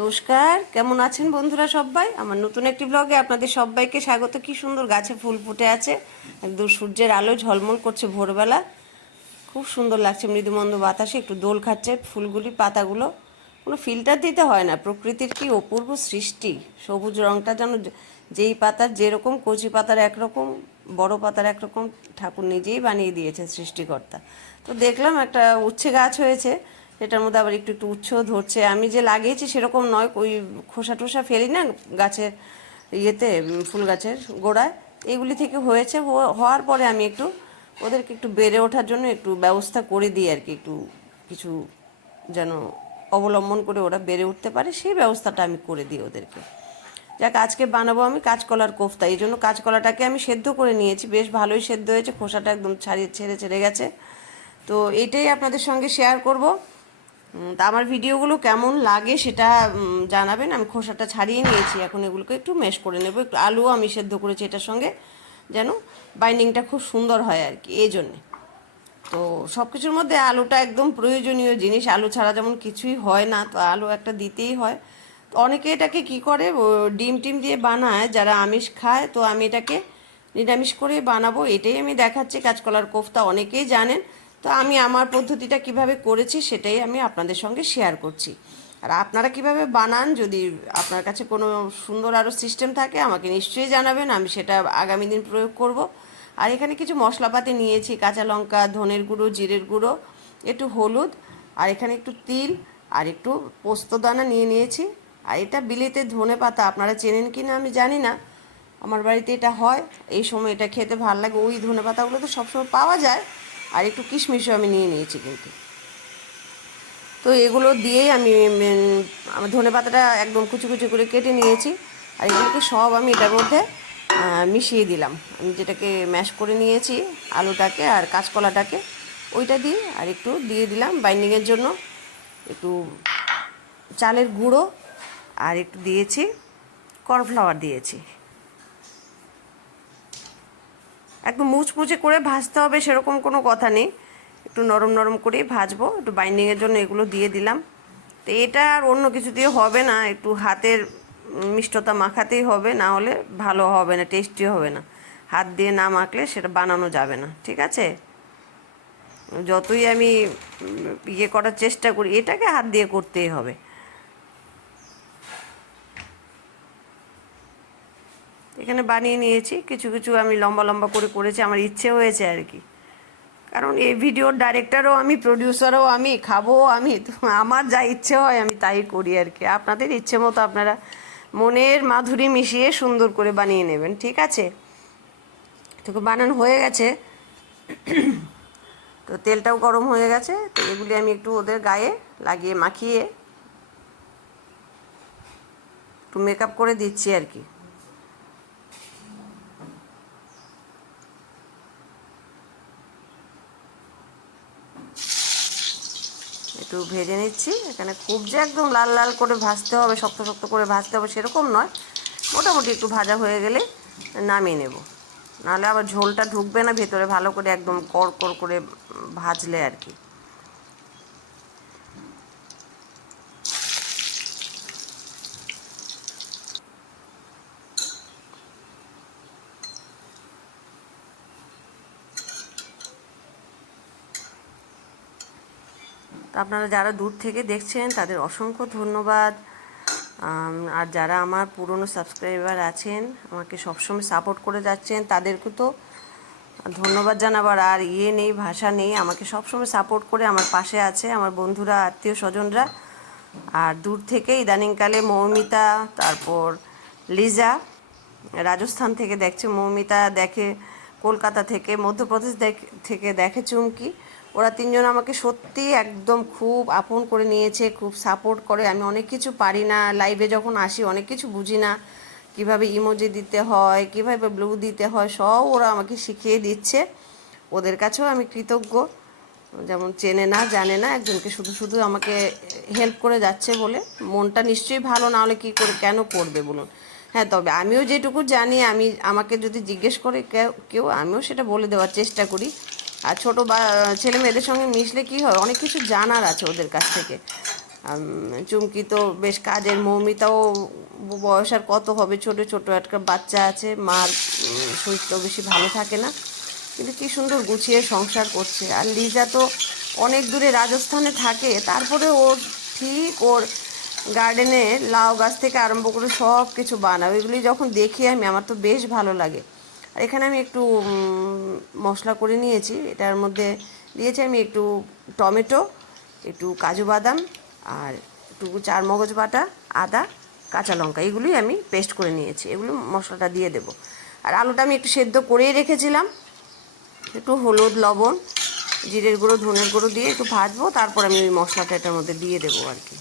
নমস্কার, কেমন আছেন বন্ধুরা সবাই? আমার নতুন একটি ব্লগে আপনাদের সবাইকে স্বাগত। কি সুন্দর গাছে ফুল ফুটে আছে। একদম সূর্যের আলো ঝলমল করছে ভোরবেলা। খুব সুন্দর লাগছে মৃদুমন্দ বাতাসে, একটু দোল খাচ্ছে ফুলগুলি, পাতাগুলো। কোনো ফিল্টার দিতে হয় না, প্রকৃতির কি অপূর্ব সৃষ্টি। সবুজ রঙটা যেন যেই পাতার যেরকম, কচি পাতার একরকম, বড় পাতার একরকম, ঠাকুর নিজেই বানিয়ে দিয়েছে সৃষ্টিকর্তা। তো দেখলাম একটা উচ্ছে গাছ হয়েছে। সেটার মধ্যে আবার একটু একটু উচ্ছেও ধরছে। আমি যে লাগিয়েছি সেরকম নয়, ওই খোসা টোসা ফেলি না গাছের ইয়েতে ফুল গাছের গোড়ায়। এইগুলি থেকে হয়েছে হওয়ার পরে আমি একটু ওদেরকে একটু বেড়ে ওঠার জন্য একটু ব্যবস্থা করে দিই আর কি, একটু কিছু যেন অবলম্বন করে ওরা বেড়ে উঠতে পারে, সেই ব্যবস্থাটা আমি করে দিই ওদেরকে। যাক, আজকে বানাবো আমি কাঁচকলার কোফতা। এই জন্য কাঁচকলাটাকে আমি সেদ্ধ করে নিয়েছি, বেশ ভালোই সেদ্ধ হয়েছে, খোসাটা একদম ছাড়িয়ে, ছেড়ে ছেড়ে গেছে। তো এইটাই আপনাদের সঙ্গে শেয়ার করব। তা আমার ভিডিওগুলো কেমন লাগে সেটা জানাবেন। আমি খোসাটা ছাড়িয়ে নিয়েছি। এখন এগুলোকে একটু মেশ করে নেব। একটু আলুও আমি সেদ্ধ করেছি এটার সঙ্গে। যেন বাইন্ডিংটা খুব সুন্দর হয় আর কি, এই জন্যে। তো সব কিছুর মধ্যে আলুটা একদম প্রয়োজনীয় জিনিস। আলু ছাড়া যেমন কিছুই হয় না, তো আলু একটা দিতেই হয়। তো অনেকে এটাকে কি করে? ডিম টিম দিয়ে বানায়। যারা আমিষ খায়, তো আমি এটাকে নিরামিষ করে বানাবো। এটাই আমি দেখাচ্ছি। কাঁচকলার কোফতা অনেকেই জানেন। তো আমি আমার পদ্ধতিটা কীভাবে করেছি সেটাই আমি আপনাদের সঙ্গে শেয়ার করছি। আর আপনারা কীভাবে বানান, যদি আপনার কাছে কোনো সুন্দর আরও সিস্টেম থাকে, আমাকে নিশ্চয়ই জানাবেন, আমি সেটা আগামী দিন প্রয়োগ করব। আর এখানে কিছু মশলাপাতি নিয়েছি, কাঁচা লঙ্কা, ধনের গুঁড়ো, জিরের গুঁড়ো, একটু হলুদ, আর এখানে একটু তিল, আর একটু পোস্তদানা নিয়ে নিয়েছি। আর এটা বিলেতে ধনে পাতা, আপনারা চেনেন কি না আমি জানি না। আমার বাড়িতে এটা হয়, এই সময় এটা খেতে ভালো লাগে, ওই ধনে পাতাগুলো তো সবসময় পাওয়া যায়। আর একটু কিশমিশও আমি নিয়ে নিয়েছি কিন্তু। তো এগুলো দিয়েই আমি আমার ধনে পাতাটা একদম কুচি কুচি করে কেটে নিয়েছি। আর এগুলোকে সব আমি এটার মধ্যে মিশিয়ে দিলাম। আমি যেটাকে ম্যাশ করে নিয়েছি, আলুটাকে আর কাঁচকলাটাকে, ওইটা দিয়ে আর একটু দিয়ে দিলাম বাইন্ডিংয়ের জন্য। একটু চালের গুঁড়ো আর একটু দিয়েছি কর্নফ্লাওয়ার দিয়েছি। একদম মুচমুচে করে ভাজতে হবে, সেরকম কোনো কথা নেই। একটু নরম নরম করেই ভাজবো, একটু বাইন্ডিংয়ের জন্য এগুলো দিয়ে দিলাম। তো এটা আর অন্য কিছু দিয়ে হবে না, একটু হাতের মিষ্টতা মাখাতেই হবে, না হলে ভালো হবে না টেস্টি হবে না। হাত দিয়ে না মাখলে সেটা বানানো যাবে না, ঠিক আছে? যতই আমি ইয়ে করার চেষ্টা করি, এটাকে হাত দিয়ে করতেই হবে। এখানে বানিয়ে নিয়েছি। কিছু কিছু আমি লম্বা লম্বা করে করেছি, আমার ইচ্ছে হয়েছে আর কি। কারণ এই ভিডিওর ডাইরেক্টরও আমি প্রডিউসারও আমি, খাব আমি আমার যা ইচ্ছে হয় আমি তাই করি আর কি। আপনাদের ইচ্ছে মতো আপনারা মনের মাধুরী মিশিয়ে সুন্দর করে বানিয়ে নেবেন, ঠিক আছে? তো বানানো হয়ে গেছে। তো তেলটাও গরম হয়ে গেছে, তো এগুলি আমি একটু ওদের গায়ে লাগিয়ে, মাখিয়ে একটু মেকআপ করে দিচ্ছি আর কি। একটু ভেজে নিচ্ছি। এখানে খুব যে একদম লাল লাল করে ভাজতে হবে, শক্ত শক্ত করে ভাজতে হবে সেরকম নয়। মোটামুটি একটু ভাজা হয়ে গেলে নামিয়ে নেব। নাহলে আবার ঝোলটা ঢুকবে না, ভেতরে ভালো করে একদম কড় কড় করে ভাজলে আর কি। তো আপনারা যারা দূর থেকে দেখছেন, তাদের অসংখ্য ধন্যবাদ। আর যারা আমার পুরনো সাবস্ক্রাইবার আছেন, আমাকে সবসময় সাপোর্ট করে যাচ্ছেন, তাদেরকে তো ধন্যবাদ জানাবার আর ইয়ে নেই, ভাষা নেই, আমাকে সবসময় সাপোর্ট করে আমার পাশে আছে আমার বন্ধুরা, আত্মীয় স্বজনরা। আর দূর থেকে ইদানিংকালে মৌমিতা, তারপর লিজা, রাজস্থান থেকে দেখছে মৌমিতা, দেখে কলকাতা থেকে, মধ্যপ্রদেশ দেখ- থেকে দেখে চুমকি। ওরা তিনজন আমাকে সত্যি একদম খুব আপন করে নিয়েছে, খুব সাপোর্ট করে। আমি অনেক কিছু পারি না লাইভে যখন আসি অনেক কিছু বুঝি না, কীভাবে ইমোজি দিতে হয়, কীভাবে ব্লু দিতে হয়, সব ওরা আমাকে শিখিয়ে দিচ্ছে। ওদের কাছেও আমি কৃতজ্ঞ। যেমন চেনে না, জানে না, একজনকে শুধু শুধু আমাকে হেল্প করে যাচ্ছে বলে। মনটা নিশ্চয়ই ভালো, না হলে কী করে, কেন করবে বলুন? হ্যাঁ তবে আমিও যেটুকু জানি, আমি, আমাকে যদি জিজ্ঞেস করে কেউ- কেউ, আমিও সেটা বলে দেওয়ার চেষ্টা করি। আর ছোটো বা ছেলে মেয়েদের সঙ্গে মিশলে কী হয়? অনেক কিছু জানার আছে ওদের কাছ থেকে। চুমকি তো বেশ কাজের মৌমিতাও বয়স আর কত হবে? ছোট ছোট একটা বাচ্চা আছে মার উম, শরীর তো বেশি ভালো থাকে না। কিন্তু কি সুন্দর গুছিয়ে সংসার করছে। আর লিজা তো অনেক দূরে রাজস্থানে থাকে। তারপরে ওর ঠিক ওর গার্ডেনে লাউ গাছ থেকে আরম্ভ করে সব কিছু বানাও এগুলি যখন দেখি আমি আমার তো বেশ ভালো লাগে। আর এখানে আমি একটু মশলা করে নিয়েছি। এটার মধ্যে দিয়েছি আমি একটু টমেটো, একটু কাজু বাদাম আর একটু চার মগজ বাটা, আদা, কাঁচা লঙ্কা। এগুলোই আমি পেস্ট করে নিয়েছি। এগুলো মশলাটা দিয়ে দেবো। আর আলুটা আমি একটু সেদ্ধ করেই রেখেছিলাম। একটু হলুদ, লবণ, জিরের গুঁড়ো, ধনের গুঁড়ো দিয়ে একটু ভাজবো। তারপর আমি ওই মশলাটা এটার মধ্যে দিয়ে দেবো আর কি।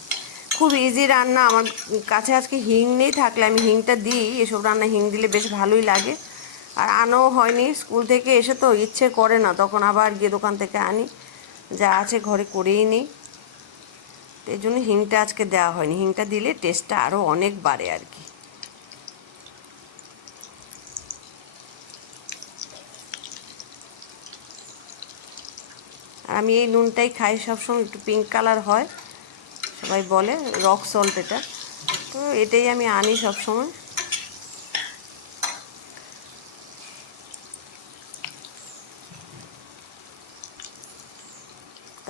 খুব ইজি রান্না। আমার কাছে আজকে হিং নেই। থাকলে আমি হিংটা দিই। এসব রান্না হিং দিলে বেশ ভালোই লাগে। আর আনাও হয়নি। স্কুল থেকে এসে তো ইচ্ছে করে না, তখন আবার গিয়ে দোকান থেকে আনি। যা আছে ঘরে করেই নিই। এই জন্য হিংটা আজকে দেওয়া হয়নি। হিংটা দিলে টেস্টটা আরও অনেক বাড়ে আর কি। আমি এই নুনটাই খাই সবসময়, একটু পিঙ্ক কালার হয়, সবাই বলে রক সল্ট এটা। তো এটাই আমি আনি সবসময়।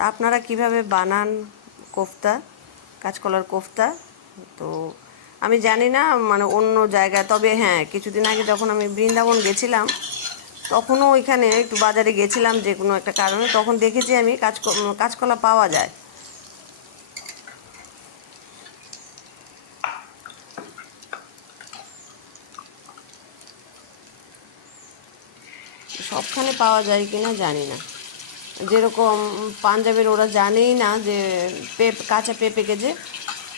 আপনারা কীভাবে বানান কোফতা, কাঁচকলার কোফতা? তো আমি জানি না মানে অন্য জায়গায়, তবে হ্যাঁ কিছুদিন আগে যখন আমি বৃন্দাবন গেছিলাম, তখনও ওইখানে একটু বাজারে গেছিলাম যে কোনো একটা কারণে, তখন দেখেছি আমি কাঁচ কাঁচকলা পাওয়া যায়। সবখানে পাওয়া যায় কি না জানি না। যেরকম পাঞ্জাবের ওরা জানেই না যে পেপ কাঁচা পেঁপেকে যে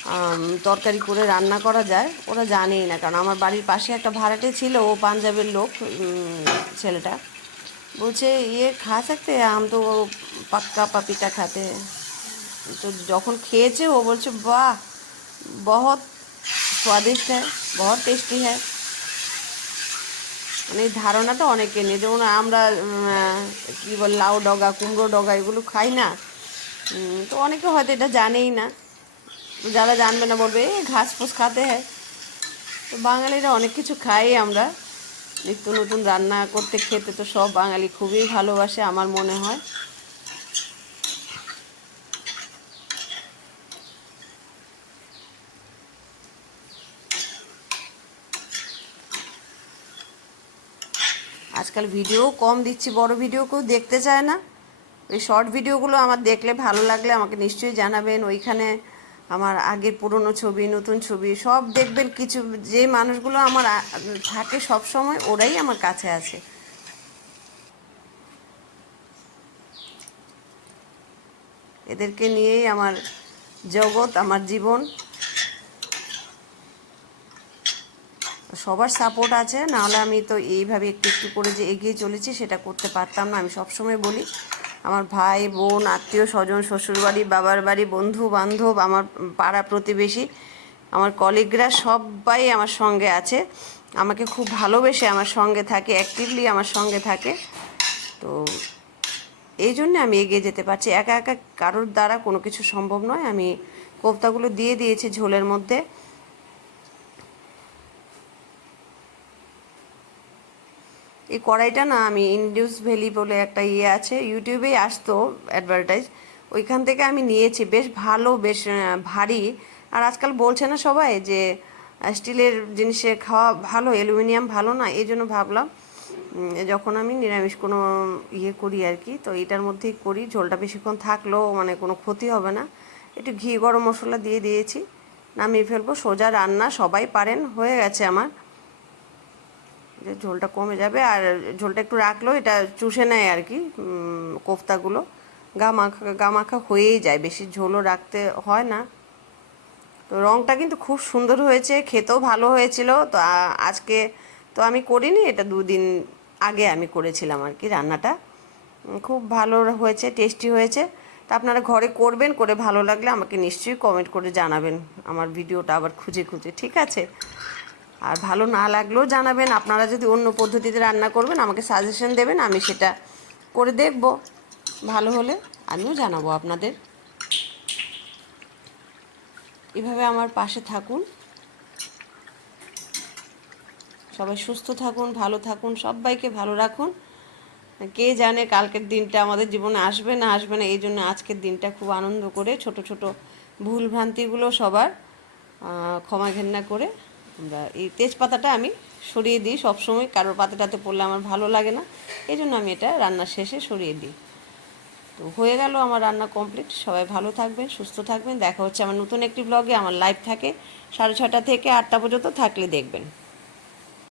আম, তরকারি করে রান্না করা যায় ওরা জানেই না কারণ আমার বাড়ির পাশে একটা ভাড়াটে ছিল ও পাঞ্জাবের লোক উম, ছেলেটা বলছে ইয়ে খা सकते हैं? हम तो पक्का पपीता खाते हैं তো যখন খেয়েছে ও বলছে বাহ বহুত স্বাদিষ্ট হ্যাঁ বহুত টেস্টি হ্যাঁ মানে এই ধারণাটা অনেকে নেই। যেমন আমরা কী বল, লাউ ডগা, কুমড়ো ডগা, এগুলো খাই না। তো অনেকে হয়তো এটা জানেই না। যারা জানবে না বলবে এই ঘাস ফুস খাতে হয়। তো বাঙালিরা অনেক কিছু খাই আমরা। নিত্য নতুন রান্না করতে খেতে তো সব বাঙালি খুবই ভালোবাসে, আমার মনে হয়। আজকাল ভিডিও কম দিচ্ছি, বড় ভিডিও কেউ দেখতে চায় না। ওই শর্ট ভিডিওগুলো আমার দেখলে ভালো লাগলে আমাকে নিশ্চয়ই জানাবেন। ওইখানে আমার আগের পুরনো ছবি, নতুন ছবি, সব দেখবেন। কিছু, যে মানুষগুলো আমার থাকে সব সময়, ওরাই আমার কাছে আছে। এদেরকে নিয়েই আমার জগৎ, আমার জীবন। সবার সাপোর্ট আছে, নাহলে আমি তো এইভাবে একটু একটু করে যে এগিয়ে চলেছি সেটা করতে পারতাম না। আমি সবসময় বলি, আমার ভাই, বোন, আত্মীয় স্বজন, শ্বশুরবাড়ি, বাবার বাড়ি, বন্ধু বান্ধব, আমার পাড়া প্রতিবেশী, আমার কলিগরা সবাই আমার সঙ্গে আছে। আমাকে খুব ভালোবেসে আমার সঙ্গে থাকে অ্যাক্টিভলি আমার সঙ্গে থাকে। তো এই জন্যে আমি এগিয়ে যেতে পারছি। একা একা কারোর দ্বারা কোনো কিছু সম্ভব নয়। আমি কোফতাগুলো দিয়ে দিয়েছি ঝোলের মধ্যে। এই কড়াইটা না আমি ইন্ডিউস ভ্যালি বলে একটা ইয়ে আছে ইউটিউবেই আসতো অ্যাডভার্টাইজ ওইখান থেকে আমি নিয়েছি, বেশ ভালো, বেশ ভারী। আর আজকাল বলছে না সবাই যে স্টিলের জিনিসে খাওয়া ভালো, অ্যালুমিনিয়াম ভালো না, এই জন্য ভাবলাম যখন আমি নিরামিষ কোনো ইয়ে করি আর কি, তো এটার মধ্যেই করি, ঝোলটা বেশিক্ষণ থাকলেও মানে কোনো ক্ষতি হবে না। একটু ঘি গরম মশলা দিয়ে দিয়েছি, নামিয়ে ফেলব, সোজা রান্না, সবাই পারেন, হয়ে গেছে আমার। ঝোলটা কমে যাবে আর ঝোলটা একটু রাখলেও এটা চুষে নেয় আর কি কোফতাগুলো। গা মাখা গা মাখা হয়েই যায়, বেশি ঝোলও রাখতে হয় না। তো রঙটা কিন্তু খুব সুন্দর হয়েছে, খেতেও ভালো হয়েছিল। তো আজকে তো আমি করিনি, এটা দুদিন আগে আমি করেছিলাম আর কি রান্নাটা। খুব ভালো হয়েছে, টেস্টি হয়েছে। তা আপনারা ঘরে করবেন, করে ভালো লাগলে আমাকে নিশ্চয়ই কমেন্ট করে জানাবেন। আমার ভিডিওটা আবার খুঁজে খুঁজে, ঠিক আছে? আর ভালো না লাগলেও জানাবেন। আপনারা যদি অন্য পদ্ধতিতে রান্না করবেন, আমাকে সাজেশন দেবেন, আমি সেটা করে দেখব। ভালো হলে আমিও জানাব আপনাদের। এভাবে আমার পাশে থাকুন। সবাই সুস্থ থাকুন, ভালো থাকুন, সবাইকে ভালো রাখুন। কে জানে কালকের দিনটা আমাদের জীবনে আসবে না আসবে না, এই জন্য আজকের দিনটা খুব আনন্দ করে ছোট ছোট ভুল ভ্রান্তিগুলো সবার ক্ষমা ঘেন্না করে আমরা এই তেজপাতাটা আমি সরিয়ে দিই। সবসময় কারোর পাতাটাতে পড়লে আমার ভালো লাগে না। এই জন্য আমি এটা রান্নার শেষে সরিয়ে দিই। তো হয়ে গেল আমার রান্না কমপ্লিট। সবাই ভালো থাকবেন, সুস্থ থাকবেন। দেখা হচ্ছে আমার নতুন একটি ব্লগে আমার লাইভ থাকে সাড়ে ছটা থেকে আটটা পর্যন্ত থাকলে দেখবেন।